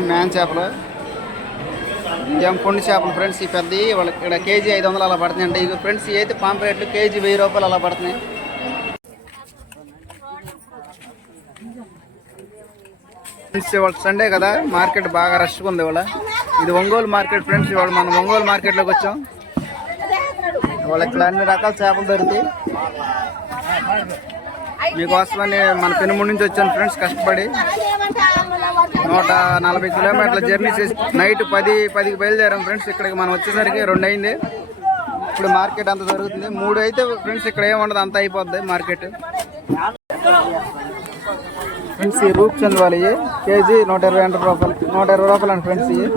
Man చేపలు. ఏం కొండి చేపలు ఫ్రెండ్స్ ఈ పెద్దవి. వాళ్ళకి ఇక్కడ కేజీ ఐదు వందలు అలా పడుతుంది అంటే ఇక ఫ్రెండ్స్ అయితే పాంప్లెట్లు కేజీ వెయ్యి రూపాయలు అలా పడుతున్నాయి. ఫ్రెండ్స్ ఇవాళ సండే కదా. మార్కెట్ బాగా రష్గా ఉంది ఇవాళ. ఇది ఒంగోలు మార్కెట్ ఫ్రెండ్స్ ఇవాళ మనం ఒంగోలు మార్కెట్లోకి వచ్చాం. ఇవాళ ఇక్కడ అన్ని రకాల చేపలు దొరుకుతాయి. మీకోసమని మన పెనుమూడు నుంచి వచ్చాను ఫ్రెండ్స్ కష్టపడి. నూట నలభై కిలోమీటర్ల జర్నీ చేసి నైట్ పది పదికి బయలుదేరాం ఫ్రెండ్స్. ఇక్కడికి మనం వచ్చేసరికి రెండు అయింది. ఇప్పుడు మార్కెట్ అంత జరుగుతుంది. మూడు అయితే ఫ్రెండ్స్ ఇక్కడ ఏముండదు అంత అయిపోద్ది మార్కెట్. ఫ్రెండ్స్ ఈ రూప్ చంద్వాలి కేజీ నూట ఇరవై రెండు రూపాయలు నూట ఇరవై రూపాయలు అండి ఫ్రెండ్స్ ఇవి.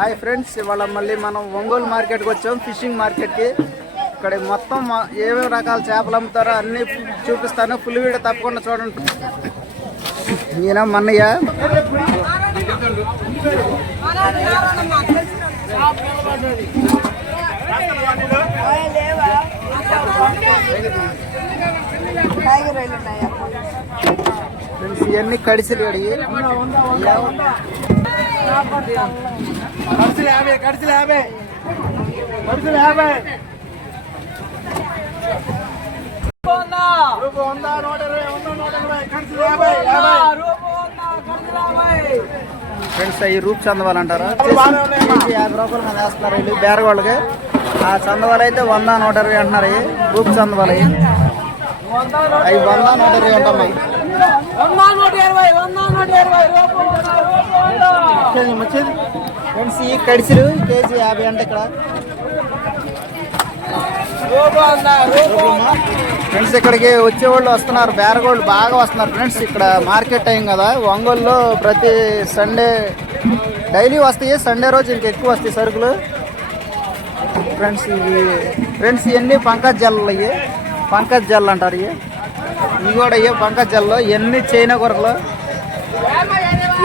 హాయ్ ఫ్రెండ్స్ ఇవాళ మళ్ళీ మనం ఒంగోలు మార్కెట్కి వచ్చాం ఫిషింగ్ మార్కెట్కి. ఇక్కడ మొత్తం ఏమేమి రకాల చేపలు అమ్ముతారో అన్నీ చూపిస్తాను. ఫుల్ వీడియో తప్పకుండా చూడండి. ఈయన మన్నయ్య. ఫ్రెండ్స్ ఇవన్నీ కడిసిలు అడిగి యాభై యాభై యాభై వంద నూట ఇరవై వంద నూట ఇరవై. యాభై ఫ్రెండ్స్ అవి రూప్ చందవాలంటారా? కేజీ యాభై రూపాయలు మీద వేస్తున్నారు వీళ్ళు బేరగోళ్ళకి. ఆ చందవాలు అయితే వంద నూట ఇరవై అంటున్నారు అవి రూప్ చందవాలు. అవి అవి వంద నూట ఇరవై అంటున్నాయి. ఫ్రెండ్స్ ఈ కడిసిలు కేజీ యాభై అంటే ఇక్కడ. ఫ్రెండ్స్ ఇక్కడికి వచ్చేవాళ్ళు వస్తున్నారు. బేరగోళ్ళు బాగా వస్తున్నారు. ఫ్రెండ్స్ ఇక్కడ మార్కెట్ టైం కదా. ఒంగోలులో ప్రతి సండే డైలీ వస్తాయి. సండే రోజు ఇంక ఎక్కువ వస్తాయి సరుకులు. ఫ్రెండ్స్ ఇవి ఫ్రెండ్స్ ఇవన్నీ పంకజ్ జల్లలు అయ్యి. పంకజ్ జల్లు అంటారు ఇవి. ఇవి కూడా అయ్యే పంకజ్ జల్లు ఇవన్నీ చైనా కొరకలు.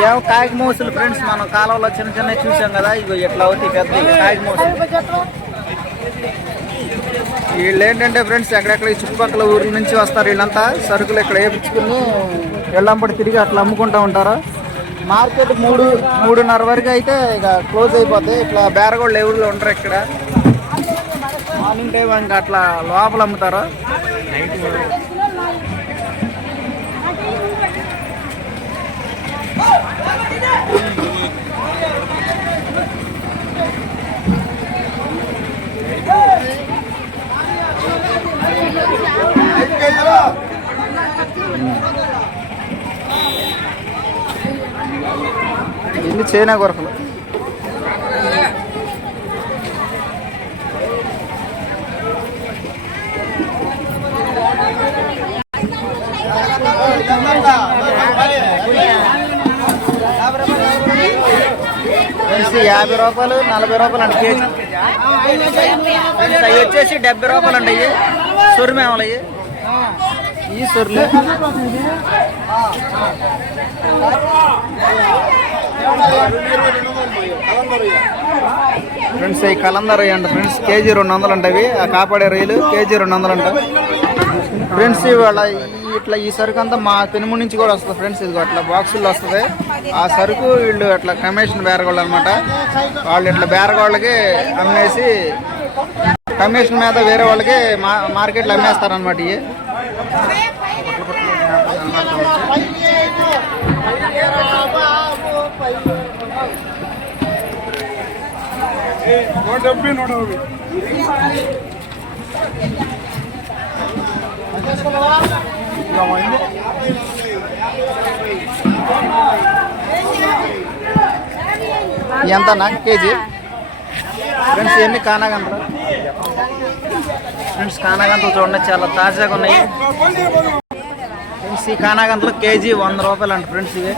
ఏమో కాకి ఫ్రెండ్స్ మనం కాలంలో చిన్న చిన్న చూసాం కదా ఇగో ఇట్లా అవుతాయి పెద్ద కాకి మూసులు. వీళ్ళు ఏంటంటే ఫ్రెండ్స్ ఎక్కడెక్కడ చుట్టుపక్కల ఊర్ల నుంచి వస్తారు వీళ్ళంతా. సరుకులు ఇక్కడ వేపించుకుని వెళ్ళంపడి తిరిగి అట్లా అమ్ముకుంటూ ఉంటారు. మార్కెట్ మూడు మూడున్నర వరకు అయితే ఇక క్లోజ్ అయిపోద్ది ఇట్లా బేరగోళ్ళు ఎవరు ఉంటారు ఇక్కడ. మార్నింగ్ టైం ఇంకా అట్లా లోపల అమ్ముతారు. ఇన్ని చైనా కొరకలు? యాభై రూపాయలు నలభై రూపాయలు అండి కేజీ. అవి వచ్చేసి డెబ్బై రూపాయలు అండి అవి సొరిమేమలు అవి ఫ్రెండ్స్ ఈ కలందర్ అంట ఫ్రెండ్స్ కేజీ రెండు వందలు అంటవి ఆ కాపాడే రొయ్యలు కేజీ రెండు వందలు అంట ఫ్రెండ్స్ ఇవాళ ఇట్లా ఈ సరుకు అంతా మా పెనుము నుంచి కూడా వస్తుంది ఫ్రెండ్స్ ఇది అట్లా బాక్సుల్లో వస్తుంది. ఆ సరుకు వీళ్ళు అట్లా కమిషన్ బేరగోళ్ళు అనమాట వాళ్ళు ఇట్లా బేరగోళ్ళకి అమ్మేసి కమిషన్ మీద వేరే వాళ్ళకి మా మార్కెట్లో అమ్మేస్తారనమాట ఇవి. నూట డెబ్బై నూట ఎంత నాకు కేజీ? ఫ్రెండ్స్ ఎన్ని కానాగంటలు ఫ్రెండ్స్ కానాగంటలు చూడండి చాలా తాజాగా ఉన్నాయి. ఫ్రెండ్స్ ఈ కానాగంటలు కేజీ వంద రూపాయలు అంట ఫ్రెండ్స్ ఇవి?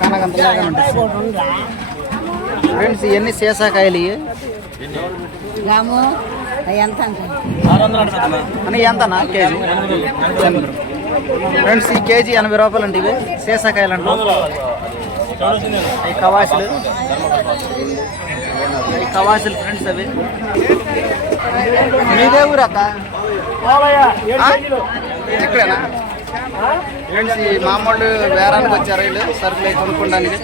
కానాగంతలు లాగానే ఉంటాయి. ఫ్రెండ్స్ ఇవన్నీ సీసాకాయలు ఇవి. రాము ఎంత అని నా కేజీ. ఫ్రెండ్స్ ఈ కేజీ ఎనభై రూపాయలు అండి ఇవి. సీసాకాయలు అంటారు ఈ కవాసులు. ఈ కవాసులు ఫ్రెండ్స్ అవి. మీదే ఊరు అక్క? ఆ? ఇక్కడేనా? ఫ్రెండ్స్ ఈ మామూలు వేరానికి వచ్చారు వీళ్ళు? సరుకులు అవి కొనుక్కోడానికి?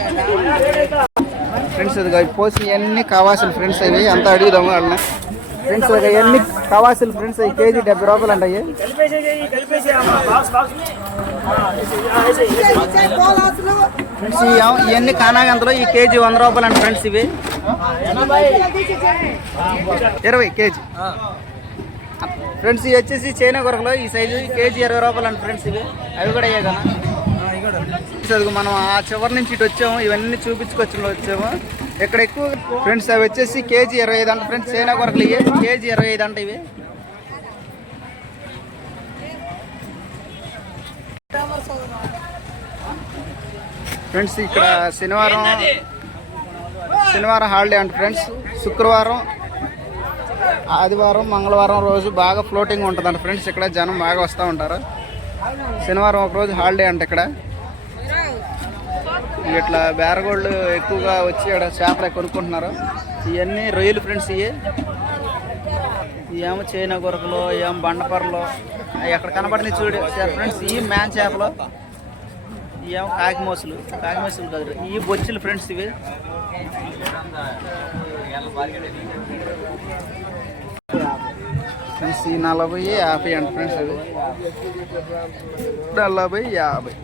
ఫ్రెండ్స్ ఇదిగో ఈ పోసి ఇవన్నీ కావాల్సిన ఫ్రెండ్స్ అవి. అంతా అడుగుదాము వాళ్ళని. ఫ్రెండ్స్ ఇవన్నీ కావాల్సిన ఫ్రెండ్స్ ఈ కేజీ డెబ్బై రూపాయలు అంటాయి ఫ్రెండ్స్ ఇవన్నీ కానాగంతలో ఈ కేజీ వంద రూపాయలు అంట ఫ్రెండ్స్ ఇవి. ఇరవై కేజీ. ఫ్రెండ్స్ ఇవి వచ్చేసి చైనా కొరకలో ఈ సైజు కేజీ ఇరవై రూపాయలు అంట ఫ్రెండ్స్ ఇవి. అవి కూడా అయ్యే కదా మనం ఆ చివరి నుంచి ఇటు వచ్చాము. ఇవన్నీ చూపించుకొచ్చి వచ్చాము. ఇక్కడ ఎక్కువ ఫ్రెండ్స్ అవి వచ్చేసి కేజీ ఇరవై ఐదు అంట ఫ్రెండ్స్ చైనా కొరకలు ఇవి కేజీ ఇరవై ఐదు అంట ఇవి. ఫ్రెండ్స్ ఇక్కడ శనివారం శనివారం హాలిడే అంట ఫ్రెండ్స్ శుక్రవారం ఆదివారం మంగళవారం రోజు బాగా ఫ్లోటింగ్ ఉంటుందంట ఫ్రెండ్స్ ఇక్కడ జనం బాగా వస్తూ ఉంటారు. శనివారం ఒక రోజు హాలిడే అంట ఇక్కడ. ఇట్లా బేరగోళ్ళు ఎక్కువగా వచ్చి ఇక్కడ చేపలు కొనుక్కుంటున్నారు. ఇవన్నీ రొయ్యలు ఫ్రెండ్స్ ఇవి. ఏమో చైనా కొరకలు ఏమో బండపరలు ఎక్కడ కనబడింది చూడు. ఫ్రెండ్స్ ఈ మ్యాన్ చేపలు ఏమో కాకిమోసులు కాకిమోసులు కాదు ఈ బొచ్చులు ఫ్రెండ్స్ ఇవి. ఫ్రెండ్స్ ఈ నలభై యాభై అంట ఫ్రెండ్స్ అవి నలభై యాభై.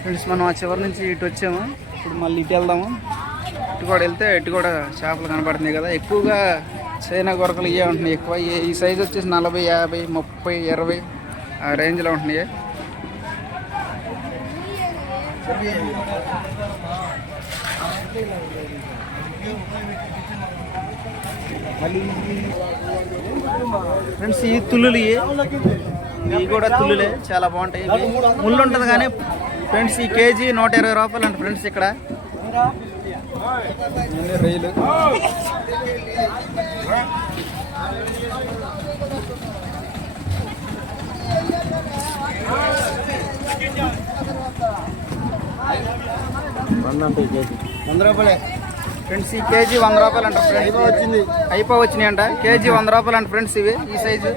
ఫ్రెండ్స్ మనం ఆ చివరి నుంచి ఇటు వచ్చాము. ఇప్పుడు మళ్ళీ ఇటు వెళ్దాము. ఇటు కూడా వెళ్తే ఇటు కూడా చేపలు కనబడుతున్నాయి కదా. ఎక్కువగా చైనా గొరకలు ఇవే ఉంటున్నాయి. ఎక్కువ ఈ- సైజ్ వచ్చేసి నలభై యాభై ముప్పై ఇరవై ఆ రేంజ్లో ఉంటున్నాయి. ఫ్రెండ్స్ ఈ తుల్లులు ఇవి కూడా తుల్లులే చాలా బాగుంటాయి. ముళ్ళు ఉంటుంది కానీ ఫ్రెండ్స్ ఈ కేజీ నూట ఇరవై రూపాయలు అంట ఫ్రెండ్స్ ఇక్కడ. వంద రూపాయలే. ఫ్రెండ్స్ ఈ కేజీ వంద రూపాయలు అంట ఫ్రెండ్స్. వచ్చింది. అయిపో వచ్చినాయి అంట కేజీ వంద రూపాయలు అంట ఫ్రెండ్స్ ఇవి ఈ సైజు.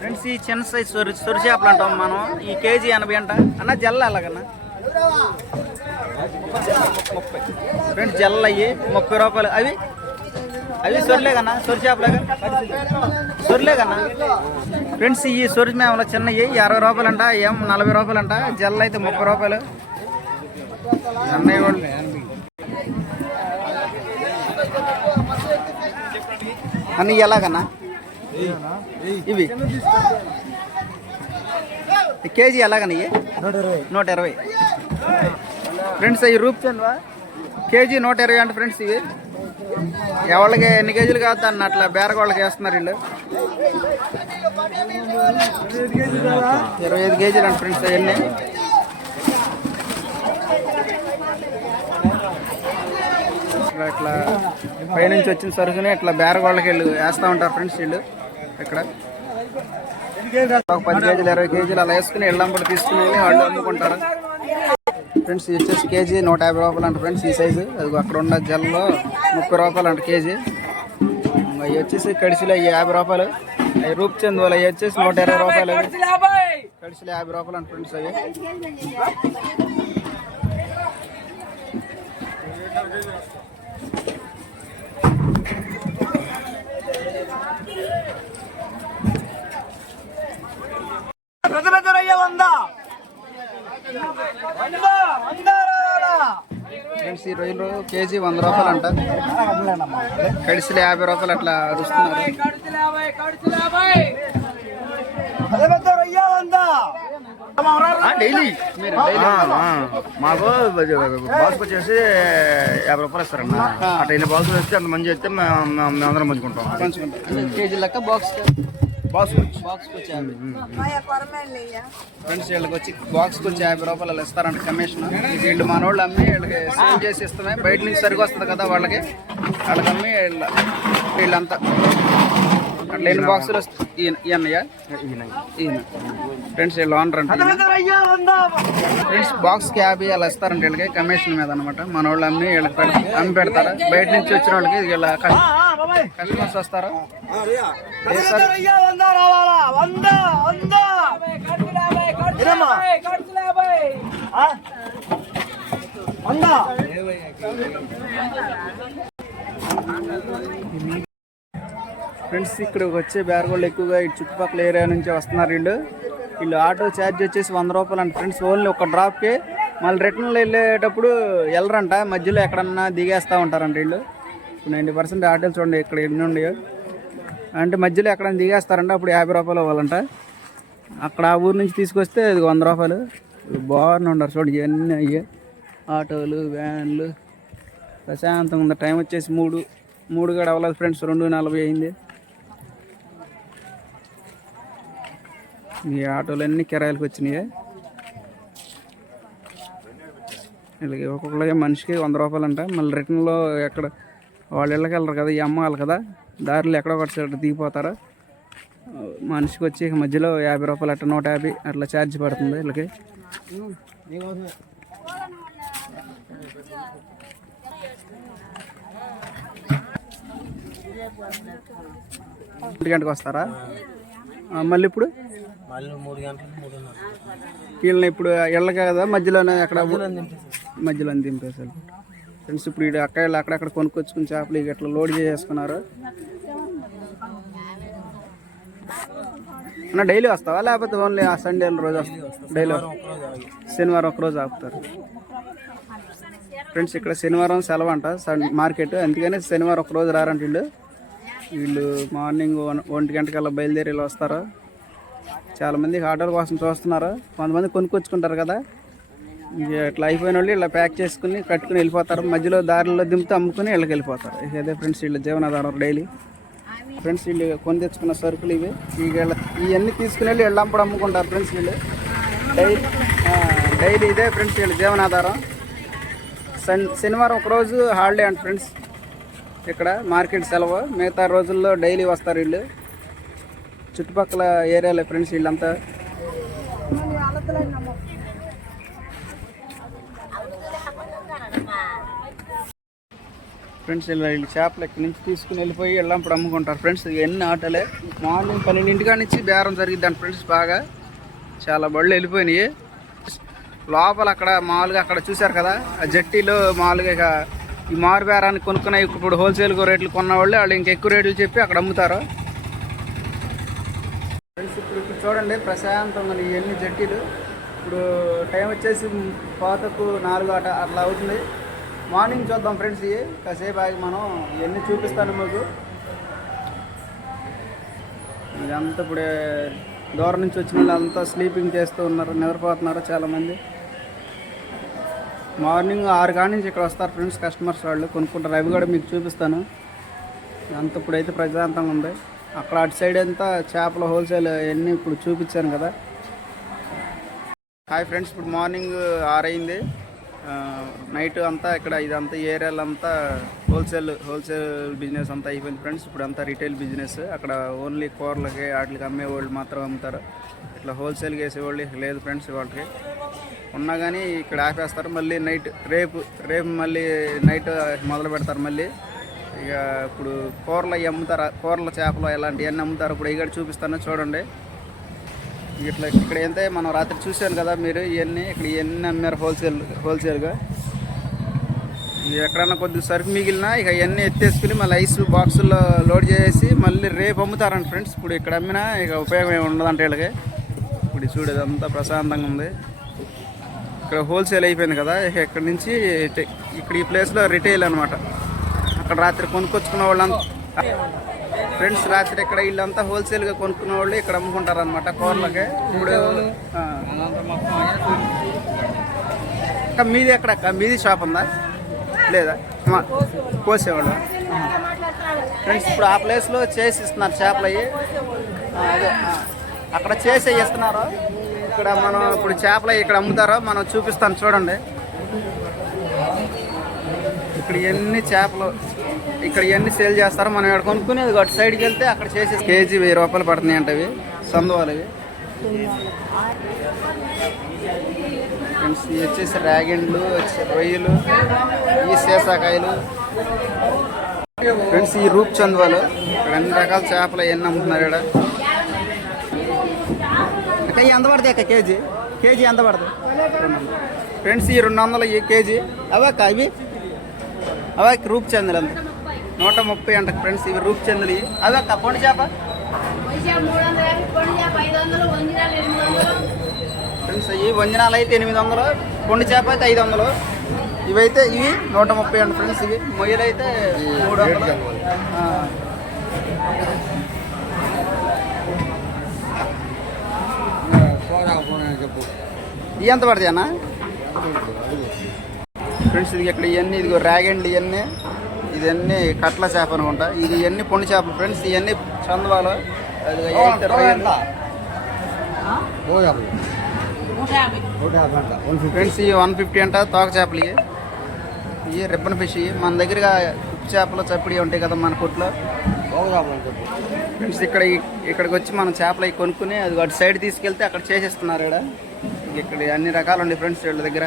ఫ్రెండ్స్ ఈ చిన్న సైజ్ సొరి సొరి చేపలు అంటాం మనం. ఈ కేజీ ఎనభై అంట. అన్న జల్ల అలాగన్నా ముప్పై. ఫ్రెండ్స్ జల్ల అయ్యి ముప్పై రూపాయలు. అవి అవి సొరిలే కన్నా సొరి చేపలేగా సొరిలే కన్నా. ఫ్రెండ్స్ ఈ సొరి మేమలో చిన్నవి అరవై రూపాయలు అంట ఏం నలభై రూపాయలు అంట జల్ల అయితే ముప్పై రూపాయలు. అన్నయ్య వాళ్ళు అన్ని ఎలాగన్నా? ఇవి. ఈ కేజీ ఎలాగన్నా నూట ఇరవై. ఫ్రెండ్స్ అవి రూప్ చంద్వా కేజీ నూట ఇరవై అంటే ఫ్రెండ్స్ ఇవి. ఎవరికి ఎన్ని కేజీలు కాదు అన్న అట్లా బేరగోళ్ళకి వేస్తున్నారు వీళ్ళు. ఇరవై ఐదు కేజీలు అండి ఫ్రెండ్స్ అవన్నీ. ఇట్లా పైనుంచి వచ్చిన సరుకుని ఇట్లా బేరగోళ్ళకి వెళ్ళి వేస్తూ ఉంటారు ఫ్రెండ్స్ వీళ్ళు ఇక్కడ. ఒక పది కేజీలు ఇరవై కేజీలు అలా వేసుకుని ఎళ్ళంపడి తీసుకుని వాళ్ళు అమ్ముకుంటారు. ఫ్రెండ్స్ ఇది వచ్చేసి కేజీ నూట యాభై రూపాయలు అంట ఫ్రెండ్స్ ఈ సైజు. అది అక్కడ ఉన్న జల్లో ముప్పై రూపాయలు అంట కేజీ. అవి వచ్చేసి కడిసిలు అవి యాభై రూపాయలు. అవి రూపచంద్ వల్ల అవి వచ్చేసి నూట ఇరవై రూపాయలు. కడిసిలో కడిసిలు యాభై రూపాయలు అంట ఫ్రెండ్స్ అవి. పెద్ద పెద్ద వందా ఫ్రెండ్స్ ఈ రొయ్యలు కేజీ వంద రూపాయలు అంట. కడిసిలు యాభై రూపాయలు అట్లా అరుస్తున్నారు. డైలీ. మాకు బాక్స్ వచ్చేసి యాభై రూపాయలు ఇస్తారన్న. అట్లా ఎన్ని బాక్సులు వస్తే అంత మంది అయితే మేము అందరం పంచుకుంటాం. కేజీ లెక్క బాక్స్. బాక్స్కి యాభై ఫ్రెండ్స్ వీళ్ళకి వచ్చి బాక్స్కి వచ్చి యాభై రూపాయలు అలా ఇస్తారంట కమిషన్ వీళ్ళు మన వాళ్ళు అమ్మి వీళ్ళకి సేల్ చేసి ఇస్తున్నాయి. బయట నుంచి సరిగా వస్తుంది కదా వాళ్ళకి. వాళ్ళకి అమ్మి వీళ్ళ వీళ్ళంతా. అట్లా ఎన్ని బాక్సులు వస్తాయి? ఈయన ఫ్రెండ్స్ వీళ్ళు ఓనర్ అంటే ఫ్రెండ్స్ బాక్స్కి యాభై అలా ఇస్తారంట వీళ్ళకి కమిషన్ మీద అనమాట మన వాళ్ళు అమ్మి వీళ్ళకి పెడతారు అమ్మి పెడతారు? బయట నుంచి వచ్చిన వాళ్ళకి వీళ్ళ వస్తారా? ఫ్రెండ్స్ ఇక్కడికి వచ్చే బేరగోళ్ళు ఎక్కువగా ఇటు చుట్టుపక్కల ఏరియా నుంచి వస్తున్నారు వీళ్ళు. వీళ్ళు ఆటో ఛార్జ్ వచ్చేసి వంద రూపాయలు అంట ఫ్రెండ్స్ ఓన్లీ ఒక డ్రాప్కి. మళ్ళీ రిటర్న్లో వెళ్ళేటప్పుడు వెళ్ళరంట మధ్యలో ఎక్కడన్నా దిగేస్తూ ఉంటారంట వీళ్ళు. నైంటీ పర్సెంట్ ఆటోలు చూడండి ఇక్కడ ఎన్ని ఉన్నాయో. అంటే మధ్యలో ఎక్కడైనా దిగేస్తారంట అప్పుడు యాభై రూపాయలు ఇవ్వాలంట. అక్కడ ఆ ఊరు నుంచి తీసుకొస్తే అది వంద రూపాయలు. బాగానే ఉండరు చూడండి ఇవన్నీ అయ్యే. ఆటోలు వ్యాన్లు. ప్రశాంతంగా ఉంది. టైం వచ్చేసి మూడు మూడు కూడా అవ్వలేదు ఫ్రెండ్స్. రెండు నలభై అయింది. ఈ ఆటోలు కిరాయిలకు వచ్చినాయి. వీళ్ళకి ఒక్కొక్కళ్ళకి మనిషికి వంద రూపాయలు అంట మళ్ళీ రిటర్న్లో ఎక్కడ వాళ్ళ ఇళ్ళకి వెళ్ళరు కదా ఈ అమ్మాలి కదా దారిలో ఎక్కడో ఒకటి సైడ్ దిగిపోతారు. మనిషికి వచ్చి మధ్యలో యాభై రూపాయలు అట్లా నూట యాభై అట్లా ఛార్జ్ పడుతుంది వీళ్ళకి. ఒంటి గంటకు వస్తారా? మళ్ళీ ఇప్పుడు? వీళ్ళని ఇప్పుడు వెళ్ళక కదా మధ్యలోనే అక్కడ మధ్యలో దింపేసారు ఫ్రెండ్స్ ఇప్పుడు ఇక్కడ అక్కడ అక్కడక్కడ కొనుక్కొచ్చుకుని చేపలు ఇట్లా లోడ్ చేసుకున్నారు అన్న డైలీ వస్తావా? లేకపోతే ఓన్లీ ఆ సండే రోజు వస్తావా డైలీ శనివారం ఒకరోజు ఆపుతారు. ఫ్రెండ్స్ ఇక్కడ శనివారం సెలవు అంట సన్ మార్కెట్. అందుకని శనివారం ఒకరోజు రారంట వీళ్ళు వీళ్ళు మార్నింగ్ ఒంటి గంటకల్లా బయలుదేరి వస్తారు. చాలామంది ఆటోల కోసం చూస్తున్నారు. కొంతమంది కొనుక్కొచ్చుకుంటారు కదా. ఇట్లా అయిపోయిన వాళ్ళు ఇలా ప్యాక్ చేసుకుని కట్టుకుని వెళ్ళిపోతారు. మధ్యలో దారిలో దింపుతూ అమ్ముకుని వీళ్ళకి వెళ్ళిపోతారు. అదే ఫ్రెండ్స్ వీళ్ళు జీవనాధారం డైలీ. ఫ్రెండ్స్ వీళ్ళు కొని తెచ్చుకున్న సరుకులు ఇవి. వీళ్ళ ఇవన్నీ తీసుకుని వెళ్ళి వీళ్ళు అమ్ముకుంటారు ఫ్రెండ్స్ వీళ్ళు. డైలీ డైలీ ఇదే ఫ్రెండ్స్ వీళ్ళ జీవనాధారం. సన్ శనివారం ఒకరోజు హాలిడే అండి ఫ్రెండ్స్. ఇక్కడ మార్కెట్ సెలవు. మిగతా రోజుల్లో డైలీ వస్తారు వీళ్ళు. చుట్టుపక్కల ఏరియాలో ఫ్రెండ్స్ వీళ్ళంతా. ఫ్రెండ్స్ ఇలా వీళ్ళు చేపలు ఎక్కడి నుంచి తీసుకుని వెళ్ళిపోయి వెళ్ళప్పుడు అమ్ముకుంటారు. ఫ్రెండ్స్ ఎన్ని ఆటలే? మార్నింగ్ పన్నెండింటికా నుంచి బేరం జరిగిద్దాం ఫ్రెండ్స్ బాగా. చాలా బళ్ళు వెళ్ళిపోయినాయి. లోపల అక్కడ మామూలుగా అక్కడ చూశారు కదా ఆ జట్టీలో మామూలుగా ఇక ఈ మారు బేరాన్ని కొనుక్కున్న ఇప్పుడు హోల్సేల్ రేట్లు కొన్న వాళ్ళు వాళ్ళు ఇంకా ఎక్కువ రేట్లు చెప్పి అక్కడ అమ్ముతారు. ఫ్రెండ్స్ ఇప్పుడు ఇప్పుడు చూడండి ప్రశాంతంగా ఇవన్నీ జట్టీలు. ఇప్పుడు టైం వచ్చేసి పాతకు నాలుగు అట అట్లా అవుతుంది. మార్నింగ్ చూద్దాం ఫ్రెండ్స్ ఇవి కాసేపు ఆగి మనం ఇవన్నీ చూపిస్తాను మీకు. ఇదంతా ఇప్పుడే దూరం నుంచి వచ్చిన వాళ్ళంతా స్లీపింగ్ చేస్తూ ఉన్నారు నిద్రపోతున్నారు చాలామంది. మార్నింగ్ ఆరు కాడి నుంచి ఇక్కడ వస్తారు ఫ్రెండ్స్ కస్టమర్స్ వాళ్ళు కొనుక్కుంటారు. అవి కూడా మీకు చూపిస్తాను. అంత ఇప్పుడైతే ప్రశాంతంగా ఉంది. అక్కడ అటు సైడ్ అంతా చేపల హోల్సేల్ అన్నీ ఇప్పుడు చూపించాను కదా. హాయ్ ఫ్రెండ్స్ ఇప్పుడు మార్నింగ్ ఆరైంది. నైట్ అంతా ఇక్కడ ఇదంతా ఏరియాలో అంతా హోల్సేల్ హోల్సేల్ బిజినెస్ అంతా అయిపోయింది ఫ్రెండ్స్ ఇప్పుడు అంతా రిటైల్ బిజినెస్ అక్కడ ఓన్లీ కూరలకి వాటికి అమ్మే వాళ్ళు మాత్రం అమ్ముతారు. ఇట్లా హోల్సేల్కి వేసేవాళ్ళు లేదు ఫ్రెండ్స్ వాళ్ళకి ఉన్నా కానీ ఇక్కడ ఆపేస్తారు మళ్ళీ నైట్ రేపు రేపు మళ్ళీ నైట్ మొదలు పెడతారు మళ్ళీ. ఇక ఇప్పుడు కూరలు అవి అమ్ముతారు? కూరల చేపలు ఇలాంటివన్నీ అమ్ముతారు. ఇప్పుడు ఇక్కడ చూపిస్తాను చూడండి. ఇట్లా ఇక్కడ ఎంత మనం రాత్రి చూశాను కదా మీరు ఇవన్నీ ఇక్కడ ఇవన్నీ అమ్మారు హోల్సేల్ హోల్సేల్గా ఎక్కడన్నా కొద్ది సరుకు మిగిలినా ఇక ఇవన్నీ ఎత్తేసుకుని మళ్ళీ ఐస్ బాక్సుల్లో లోడ్ చేసి మళ్ళీ రేపు అమ్ముతారంట ఫ్రెండ్స్ ఇప్పుడు ఇక్కడ అమ్మినా ఇక ఉపయోగం ఏమి ఉండదంట వీళ్ళకి. ఇప్పుడు ఇది చూడు ప్రశాంతంగా ఉంది. ఇక్కడ హోల్సేల్ అయిపోయింది కదా ఇక ఇక్కడ నుంచి ఇక్కడ ఈ ప్లేస్లో రిటైల్ అనమాట అక్కడ రాత్రి కొనుక్కొచ్చుకున్న వాళ్ళంతా ఫ్రెండ్స్ రాత్రి ఇక్కడ వీళ్ళంతా హోల్సేల్గా కొనుక్కున్న వాళ్ళు ఇక్కడ అమ్ముకుంటారు అనమాట కూరలకి. ఇప్పుడు మీది ఎక్కడ మీది షాప్ ఉందా? లేదా? కోసేవాళ్ళు. ఫ్రెండ్స్ ఇప్పుడు ఆ ప్లేస్లో చేసి ఇస్తున్నారు చేపలు అవి అదే అక్కడ చేసి ఇస్తున్నారు ఇక్కడ మనం ఇప్పుడు చేపలు ఇక్కడ అమ్ముతారో? మనం చూపిస్తాను చూడండి. ఇక్కడ ఎన్ని చేపలు ఇక్కడ ఎన్ని సేల్ చేస్తారో. మనం ఇక్కడ కొనుక్కుని అటు సైడ్కి వెళ్తే అక్కడ చేసి కేజీ వెయ్యి రూపాయలు పడుతున్నాయి అంటే అవి సందువాలు అవి ఫ్రెండ్స్ ఇవి వచ్చేసి ర్యాగెండ్లు రొయ్యలు ఈ సీసాకాయలు. ఫ్రెండ్స్ ఈ రూప్ చందువాలు. ఇక్కడ అన్ని రకాల చేపలు అవన్నీ అమ్ముతున్నారు ఇక్కడ. అక్క ఎంత పడతాయి అక్క కేజీ? కేజీ ఎంత పడుతుంది ఫ్రెండ్స్ ఈ రెండు వందలు ఈ కేజీ. అవక్క అవి అవా రూప్ చందులు అంత. నూట ముప్పై అంట ఫ్రెండ్స్ ఇవి రూప్ చందులు అదొక పొండి చేప? ఫ్రెండ్స్ ఇవి వంజనాలు అయితే ఎనిమిది వందలు పొండి చేప అయితే ఐదు వందలు ఇవైతే ఇవి నూట ముప్పై అంట ఫ్రెండ్స్ ఇవి. మొయ్యలు అయితే మూడు వందలు ఇవి ఎంత పడతాయి అన్న? ఫ్రెండ్స్ ఇది ఇక్కడ ఇవన్నీ ఇదిగో ర్యాగండ్ ఇవన్నీ. ఇదన్నీ కట్ల చేప అనుకుంటా. ఇది ఇవన్నీ పొండి చేపలు ఫ్రెండ్స్. ఇవన్నీ చందవాలు ఫ్రెండ్స్ ఇవి వన్ ఫిఫ్టీ అంట తోక చేపలు ఇవి. ఇవి రిబ్బన్ ఫిష్ ఇవి. మన దగ్గర ఉప్పు చేపలు చప్పిడి ఉంటాయి కదా మన కొట్లో. ఫ్రెండ్స్ ఇక్కడ ఇక్కడికి వచ్చి మనం చేపలు అవి కొనుక్కుని అది అటు సైడ్ తీసుకెళ్తే అక్కడ చేసేస్తున్నారు ఇక్కడ ఇక్కడ అన్ని రకాలు ఉన్నాయి ఫ్రెండ్స్ వీళ్ళ దగ్గర.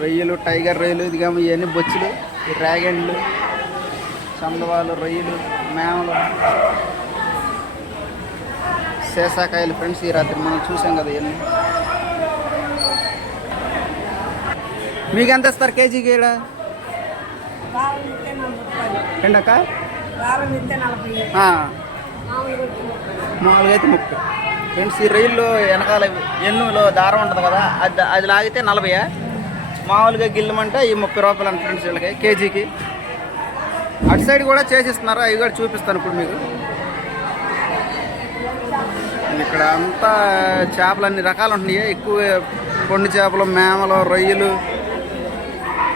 రొయ్యలు టైగర్ రొయ్యలు ఇదిగా ఇవన్నీ బొచ్చులు ఈ డ్రాగన్లు చందవాలు రొయ్యలు మేమలు శేషాకాయలు ఫ్రెండ్స్ ఈ రాత్రి మనం చూసాం కదా ఇవన్నీ. మీకు ఎంత ఇస్తారు కేజీకి ఇక్కడ ఎండక? మామూలుగా అయితే ముప్పై. ఫ్రెండ్స్ ఈ రైల్లో వెనకాల ఎన్నులో దారం ఉంటుంది కదా అది అది లాగితే నలభై మామూలుగా గిల్లమంటే ఈ ముప్పై రూపాయలు అంట ఫ్రెండ్స్ వీళ్ళకి కేజీకి. అటు సైడ్ కూడా చేసిస్తున్నారు? అవి కూడా చూపిస్తాను ఇప్పుడు మీకు. ఇక్కడ అంతా చేపలు అన్ని రకాలు ఉంటున్నాయి. ఎక్కువ కొండి చేపలు మేమలు రొయ్యలు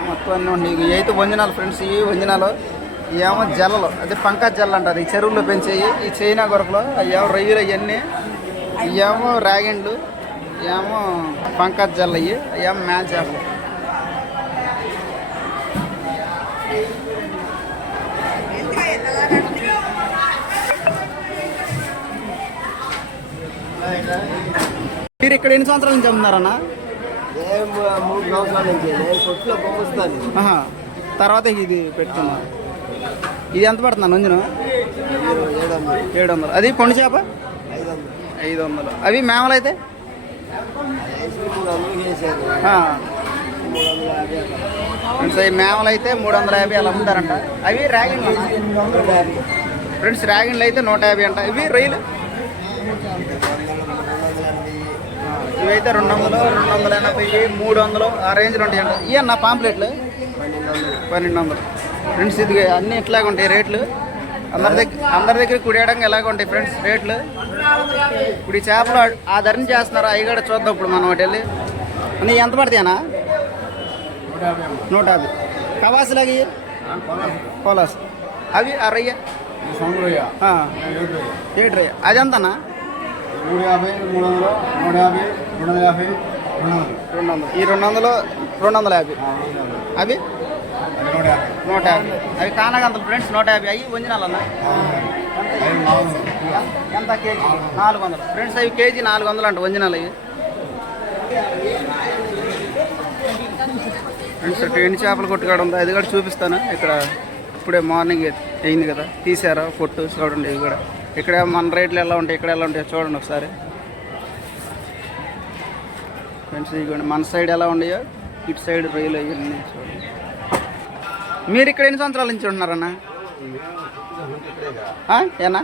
మొత్తం అన్నీ ఉన్నాయి ఇవి అయితే వంజనాలు ఫ్రెండ్స్ ఇవి వంజనాలు. ఏమో జల్లలు. అదే పంకా జల్ల అంటారు. ఈ చెరువుల్లో పెంచేవి. ఈ చైనా కొరకులో ఏమో రొయ్యలు అవన్నీ. ఏమో రాగిండ్లు. ఏమో పంకజ్ జల్ల అయ్యి ఏమో మేల్ చేపలు. మీరు ఇక్కడ ఎన్ని సంవత్సరాల నుంచి అమ్ముతున్నారన్నా మూడు సంవత్సరాల నుంచి నేను కొట్లో పంపిస్తాను ఆహా. తర్వాత ఇది పెట్టుకున్నారు ఇది ఎంత పడుతుంది నంజును ఏడు వందలు. ఏడు వందలు అది పొండి చేప? ఐదు వందలు. ఐదు వందలు అవి మేమలు అయితే? మూడు వందలు వేసారు ఆ. మూడు వందల యాభై. ఫ్రెండ్స్ అవి మేమలు అయితే మూడు వందల యాభై అలా అమ్ముతారంట. అవి ర్యాగిన్లు అన్న. ఎనిమిది వందల యాభై. ఫ్రెండ్స్ ర్యాగిన్లు అయితే నూట యాభై అంట. ఇవి రొయ్యలు? ఇవైతే రెండు వందలు రెండు వందల ఎనభై మూడు వందలు ఆ రేంజ్లో ఉంటాయి అంట ఇవి అన్న పాంప్లెట్లు పన్నెండు వందలు ఫ్రెండ్స్ ఇది అన్నీ ఇట్లాగే ఉంటాయి రేట్లు. అందరి దగ్గర అందరి దగ్గర కుడేయడానికి ఎలాగ ఉంటాయి ఫ్రెండ్స్ రేట్లు. ఇప్పుడు ఈ చేపలు ఆ- ధరని చేస్తున్నారు? అవి కూడా చూద్దాం ఇప్పుడు మనం ఒకటి వెళ్ళి. నీ ఎంత పడతాయనా నూట యాభై. కవాసులాగి కోలాస్. అవి ఆ రొయ్య? ఆ, ఏడు రొయ్య. అది ఎంతనా మూడు యాభై మూడు వందలు నూట యాభై. రెండు వందల యాభై రెండు వందలు ఈ రెండు వందలు రెండు వందల యాభై. అవి? నూట యాభై. అవి కానగంతలు ఫ్రెండ్స్ నూట యాభై. అవి వంజినాలన్న? ఎంత? కేజీ నాలుగు వందలు. ఫ్రెండ్స్ అవి కేజీ నాలుగు వందలు అంట వంజినాలు అవి ఫ్రెండ్స్ ఎండు చేపలు కొట్టుకాడ ఉంది. అది కూడా చూపిస్తాను. ఇక్కడ ఇప్పుడే మార్నింగ్ అయింది కదా. తీసారా? పొట్టు చూడండి ఇవి కూడా. ఇక్కడ మన రేట్లు ఎలా ఉంటాయి ఇక్కడ ఎలా ఉంటాయో చూడండి ఒకసారి. ఫ్రెండ్స్ ఇదిగోండి మన సైడ్ ఎలా ఉన్నాయో ఇటు సైడ్ రొయ్యలు అవన్నీ చూడండి. మీరు ఇక్కడ ఎన్ని సంవత్సరాల నుంచి ఉంటున్నారన్న? ఆ? ఏనా?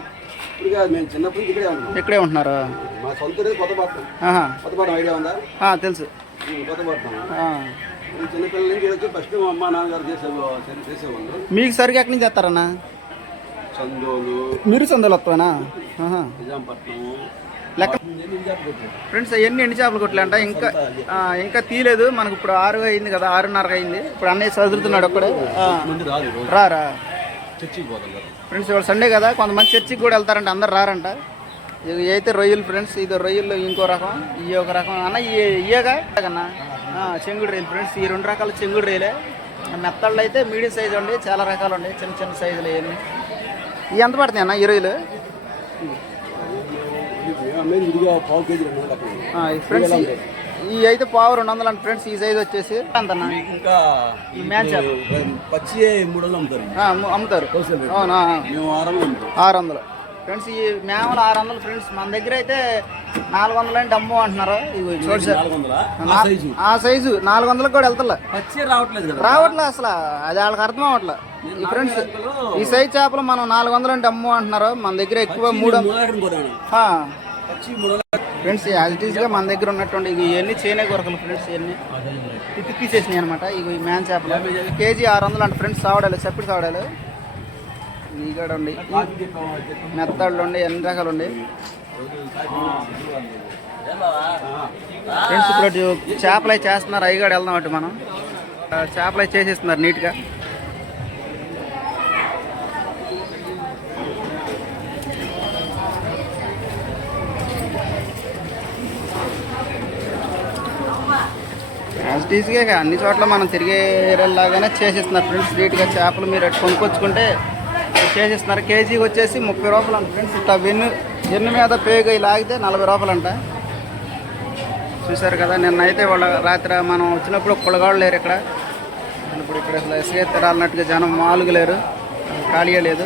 ఇక్కడే ఉంటున్నారు? తెలుసు. మీకు సరిగ్గా ఎక్కడి నుంచి చేస్తారన్న? చందోలు. మీరు సందులు వస్తానా నిజాంపట్నం. లెక్క ఫ్రెండ్స్ అవన్నీ ఎండి చేపలు కొట్లంట ఇంకా ఇంకా తీయలేదు. మనకు ఇప్పుడు ఆరు అయింది కదా ఆరున్నర అయింది. ఇప్పుడు అన్నయ్య చదువుతున్నాడు ఒక్కడే రారా ఫ్రెండ్స్ ఇవాళ సండే కదా కొంతమంది చర్చికి కూడా వెళ్తారంట అందరు రారంట. ఇవి అయితే రొయ్యలు ఫ్రెండ్స్ ఇది రొయ్యలు ఇంకో రకం ఈ ఒక రకం. అన్న ఈ ఇయ్యగా? కన్నా చెంగుడు రొయ్యలు ఫ్రెండ్స్ ఈ రెండు రకాల చెంగుడు రొయ్యలే. మెత్తళ్ళు అయితే మీడియం సైజు ఉండి చాలా రకాలు ఉండే చిన్న చిన్న సైజులు ఇవన్నీ. ఇవి ఎంత పడుతున్నాయి అన్న ఈ రొయ్యలు? మేము విడిగా పావు కేజీ రెండు వందలు అక్కడ. ఆ, ఈ ఫ్రెండ్స్ ఈ- అయితే పావు రెండు వందలు అంట ఫ్రెండ్స్ ఈ సైజ్ వచ్చేసి అంతన్నా ఇంకా. పచ్చి మూడు వందలు అమ్ముతారు. అమ్ముతారు. అవునా? మేము ఆరం వందలు ఫ్రెండ్స్ ఈ మేమలు ఆరు వందలు ఫ్రెండ్స్. మన దగ్గర అయితే నాలుగు వందలు అంటే అమ్ము అంటున్నారు. చూడు సార్. ఆ సైజు నాలుగు వందలకు కూడా వెళ్తలే. పచ్చి రావట్లేదు రావట్లే అసలు. అది వాళ్ళకి అర్థం అవ్వట్లే. ఈ ఫ్రెండ్స్ ఈ సైజ్ చేపలు మనం నాలుగు వందలు అంటే అమ్ము అంటున్నారు. మన దగ్గర ఎక్కువ మూడు వందలు ఫ్రెండ్స్ యాజ్ ఇట్ ఈస్గా మన దగ్గర ఉన్నటువంటి ఇవి ఇవన్నీ చేనే కొరకలు ఫ్రెండ్స్ ఇవన్నీ తిప్పి తీసేసినాయి అనమాట ఇవి మ్యాన్ చేపలు. కేజీ ఆరు వందలు అంటే ఫ్రెండ్స్ సావడాలు చప్పిడి సావడాలు. ఈ కూడా ఉండి. మెత్తళ్ళు ఉండి ఎన్ని రకాలు ఉండి. ఫ్రెండ్స్ ఇప్పుడు చేపలు చేస్తున్నారు కూడా వెళ్దాం అటు మనం. చేపలు చేసేస్తున్నారు నీట్గా. యాజ్ అన్ని చోట్ల మనం తిరిగేలాగానే చేసేస్తున్నారు ఫ్రెండ్స్ నీట్గా చేపలు మీరు అటు కొనుక్కొచ్చుకుంటే చేసేస్తున్నారు. కేజీ వచ్చేసి ముప్పై రూపాయలు అంట ఫ్రెండ్స్ ఇట్లా వెన్ను వెన్ను మీద పేగు లాగితే నలభై రూపాయలు అంట చూశారు కదా నిన్నైతే వాళ్ళ రాత్రి మనం వచ్చినప్పుడు పులగాళ్ళు లేరు ఇక్కడ. ఇప్పుడు ఇక్కడ అసలు తిరాలన్నట్టుగా జనం మాలుగు లేరు. ఖాళీగా లేదు.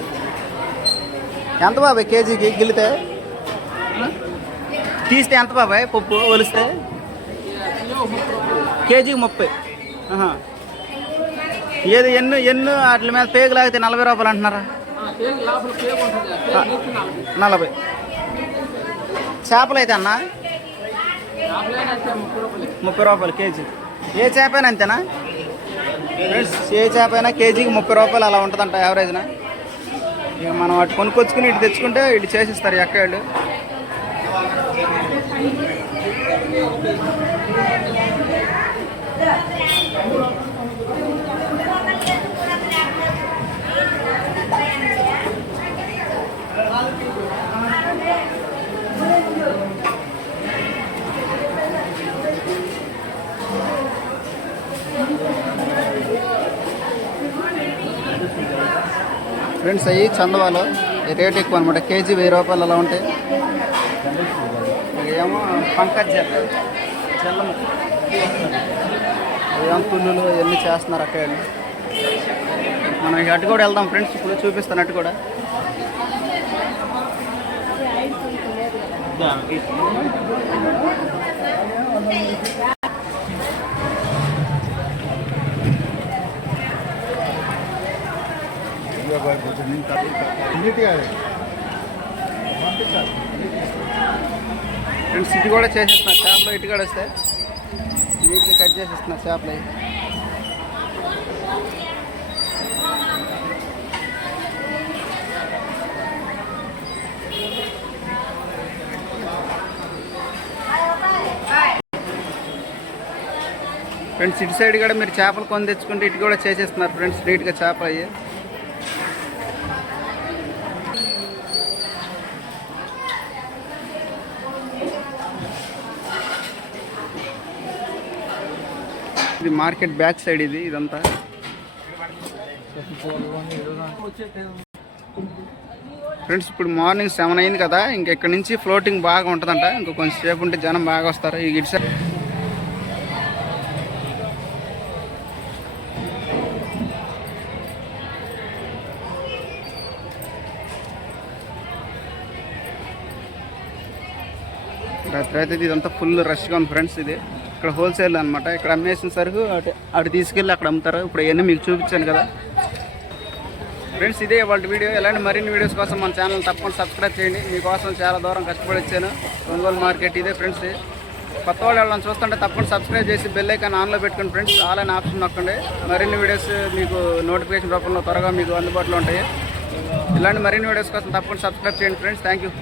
ఎంత బాబాయ్ కేజీకి గిల్లితే? తీస్తే ఎంత బాబాయ్? పప్పు ఒలిస్తే? కేజీకి ముప్పై. ఏది ఎన్ను ఎన్ను వాటి మీద పేగు లాగితే నలభై రూపాయలు అంటున్నారా? నలభై. చేపలు అయితే అన్న? ముప్పై రూపాయలు. కేజీ. ఏ చేప అయినా అంతేనా? ఏ చేప అయినా కేజీకి ముప్పై రూపాయలు అలా ఉంటుందంట యావరేజ్న. ఇక మనం అటు కొనుక్కొచ్చుకుని ఇటు తెచ్చుకుంటే ఇటు చేసిస్తారు ఎక్కళ్ళు ఫ్రెండ్స్ అయ్యి చందవాలో. రేట్ ఎక్కువ అనమాట కేజీ వెయ్యి రూపాయలు అలా ఉంటాయి. ఏమో పంకజ్ జెల్. జల్లము. ఏమో పుల్లులు ఇవన్నీ చేస్తున్నారు అక్కడ. మనం అటు కూడా వెళ్దాం ఫ్రెండ్స్. ఇప్పుడు చూపిస్తాను అటు కూడా. ఫ్రెండ్స్ ఇటు కూడా చేసేస్తున్నారు చేపలు ఇటు కూడా వస్తే నీట్గా కట్ చేసేస్తున్నా చేపలు అవి. ఫ్రెండ్స్ ఇటు సైడ్ కూడా మీరు చేపలు కొని తెచ్చుకుంటే ఇటు కూడా చేసేస్తున్నారు ఫ్రెండ్స్ నీట్గా చేపలు అయ్యి ఇది మార్కెట్ బ్యాక్ సైడ్ ఇది ఇదంతా. ఫ్రెండ్స్ ఇప్పుడు మార్నింగ్ సెవెన్ అయింది కదా ఇంక ఇక్కడ నుంచి ఫ్లోటింగ్ బాగా ఉంటుందంట. ఇంకా కొంచెం సేపు ఉంటే జనం బాగా వస్తారు. ఈ ఇటు రాత్రి అయితే ఇదంతా ఫుల్ రష్గా ఉంది ఫ్రెండ్స్ ఇది. ఇక్కడ హోల్సేల్ అనమాట ఇక్కడ అమ్మేసిన సరుకు అటు అటు తీసుకెళ్ళి అక్కడ అమ్ముతారు. ఇప్పుడు ఇవన్నీ మీకు చూపించాను కదా. ఫ్రెండ్స్ ఇదే వాళ్ళ వీడియో. ఎలాంటి మరిన్ని వీడియోస్ కోసం మన ఛానల్ తప్పకుండా సబ్స్క్రైబ్ చేయండి. మీకోసం చాలా దూరం కష్టపడి వచ్చాను. ఒంగోలు మార్కెట్ ఇదే ఫ్రెండ్స్ కొత్త వాళ్ళు వాళ్ళని చూస్తుంటే తప్పకుండా సబ్స్క్రైబ్ చేసి బెల్ ఐకాన్ ఆన్లో పెట్టుకోండి ఫ్రెండ్స్ ఆల్ ఆప్షన్ నొక్కండి. మరిన్ని వీడియోస్ మీకు నోటిఫికేషన్ రూపంలో త్వరగా మీకు అందుబాటులో ఉంటాయి. ఇలాంటి మరిన్ని వీడియోస్ కోసం తప్పకుండా సబ్స్క్రైబ్ చేయండి ఫ్రెండ్స్ థ్యాంక్ యూ